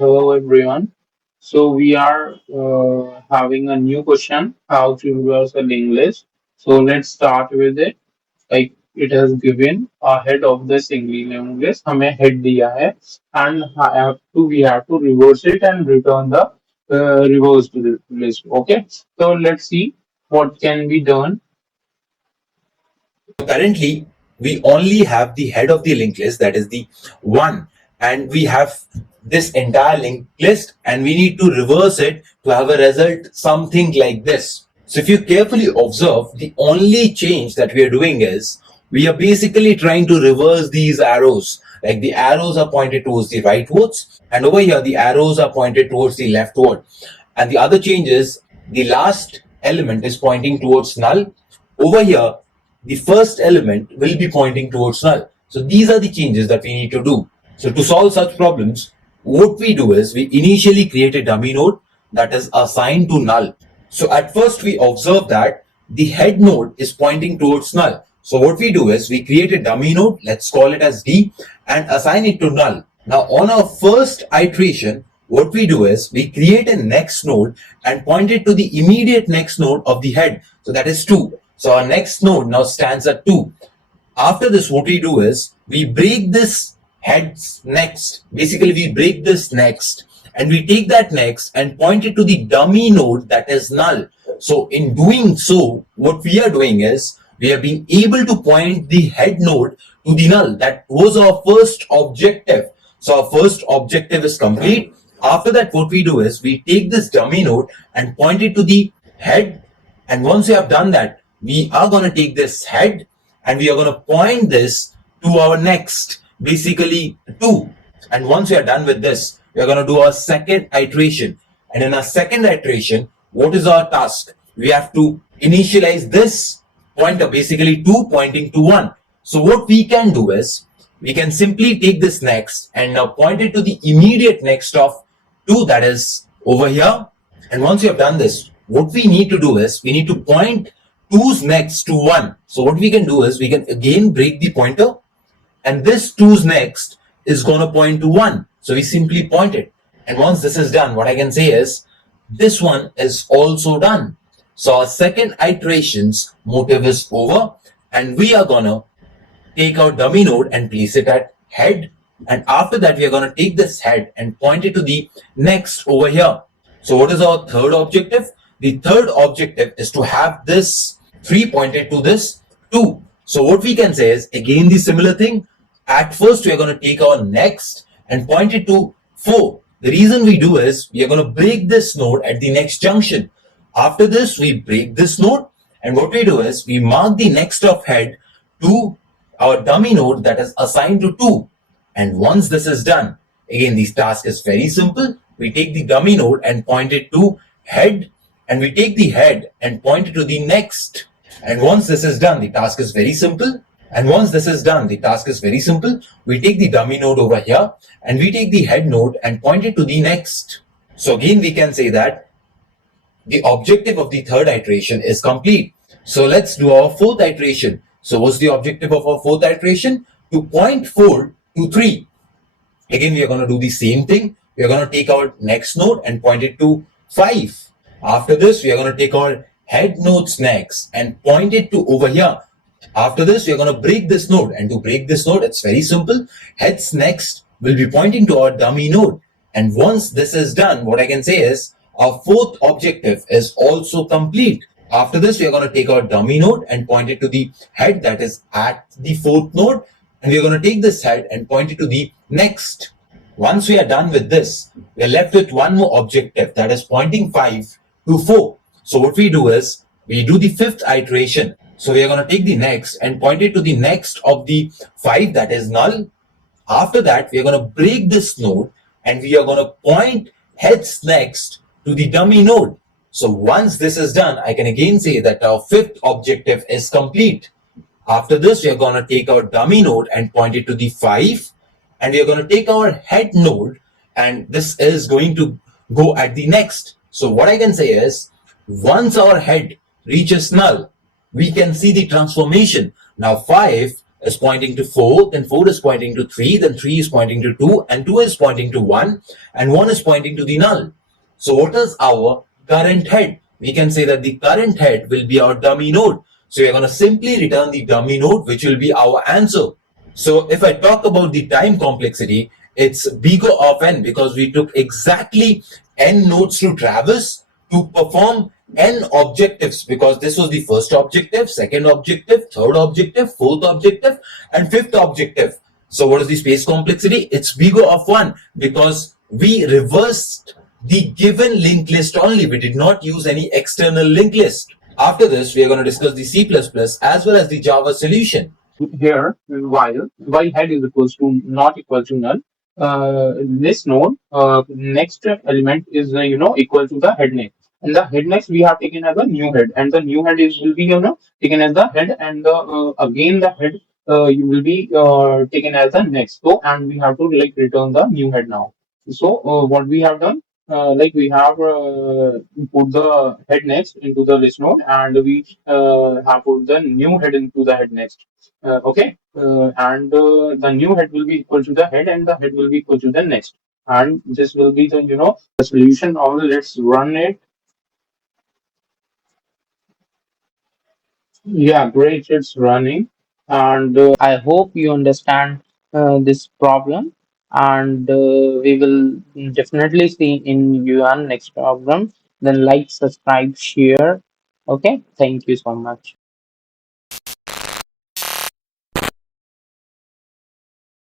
Hello everyone. So we are having a new question, how to reverse a linked list. So let's start with it. Like it has given a head of the single linked list. हमें head दिया है and we have to reverse it and return the reversed list. Okay. So let's see what can be done. Currently, we only have the head of the linked list, that is the one, and we have this entire linked list, and we need to reverse it to have a result something like this. So if you carefully observe, the only change that we are doing is we are basically trying to reverse these arrows. Like the arrows are pointed towards the rightwards, and over here the arrows are pointed towards the leftward. And the other change is the last element is pointing towards null. Over here, the first element will be pointing towards null. So these are the changes that we need to do. So to solve such problems, what we do is we initially create a dummy node that is assigned to null. So at first we observe that the head node is pointing towards null. So what we do is we create a dummy node, let's call it as D, and assign it to null. Now on our first iteration, what we do is we create a next node and point it to the immediate next node of the head. So that is 2. So our next node now stands at 2. After this, what we do is we break this heads next. Basically, we break this next and we take that next and point it to the dummy node that is null. So in doing so, what we are doing is we are being able to point the head node to the null. That was our first objective. So our first objective is complete. After that, what we do is we take this dummy node and point it to the head. And once we have done that, we are going to take this head and we are going to point this to our next, basically 2. And once we are done with this, we are going to do our second iteration. And in our second iteration, what is our task? We have to initialize this pointer, basically 2 pointing to 1. So what we can do is, we can simply take this next and now point it to the immediate next of 2, that is over here. And once you have done this, what we need to do is we need to point 2's next to 1. So what we can do is we can again break the pointer and this 2's next is going to point to 1. So we simply point it. And once this is done, what I can say is this one is also done. So our second iteration's motive is over and we are going to take our dummy node and place it at head. And after that, we are going to take this head and point it to the next over here. So what is our third objective? The third objective is to have this 3 pointed to this 2. So what we can say is again the similar thing. At first, we are going to take our next and point it to 4. The reason we do is we are going to break this node at the next junction. After this, we break this node and what we do is we mark the next of head to our dummy node that is assigned to 2. And once this is done, again, this task is very simple. We take the dummy node and point it to head and we take the head and point it to the next. And once this is done, the task is very simple. And once this is done, the task is very simple. We take the dummy node over here and we take the head node and point it to the next. So again, we can say that the objective of the third iteration is complete. So let's do our fourth iteration. So what's the objective of our fourth iteration? To point 4 to 3. Again, we are going to do the same thing. We are going to take our next node and point it to 5. After this, we are going to take our head nodes next and point it to over here. After this, we are going to break this node. And to break this node, it's very simple. Heads next will be pointing to our dummy node. And once this is done, what I can say is our fourth objective is also complete. After this, we are going to take our dummy node and point it to the head that is at the fourth node. And we are going to take this head and point it to the next. Once we are done with this, we are left with one more objective that is pointing 5 to 4. So what we do is we do the fifth iteration. So we are going to take the next and point it to the next of the 5 that is null. After that, we are going to break this node and we are going to point heads next to the dummy node. So once this is done, I can again say that our fifth objective is complete. After this, we are going to take our dummy node and point it to the 5. And we are going to take our head node and this is going to go at the next. So what I can say is, once our head reaches null, we can see the transformation. Now 5 is pointing to 4, then 4 is pointing to 3, then 3 is pointing to 2, and 2 is pointing to 1, and 1 is pointing to the null. So what is our current head? We can say that the current head will be our dummy node. So we're going to simply return the dummy node, which will be our answer. So if I talk about the time complexity, it's bigger of n because we took exactly n nodes to traverse to perform n objectives, because this was the first objective, second objective, third objective, fourth objective, and fifth objective. So what is the space complexity? It's bigger of 1 because we reversed the given linked list only. We did not use any external linked list. After this, we are going to discuss the C++ as well as the Java solution. Here, while head is equals to not equal to null, this node next element is equal to the head next, and the head next we have taken as a new head, and the new head is will be taken as the head, and the again the head you will be taken as the next. So and we have to like return the new head now. So what we have done, like we have put the head next into the list node, and we have put the new head into the head next. Okay, and the new head will be equal to the head, and the head will be equal to the next, and this will be the the solution. Of let's run it. Yeah, great, it's running, and I hope you understand this problem, and we will definitely see in your next problem. Then like, subscribe, share. Okay, thank you so much.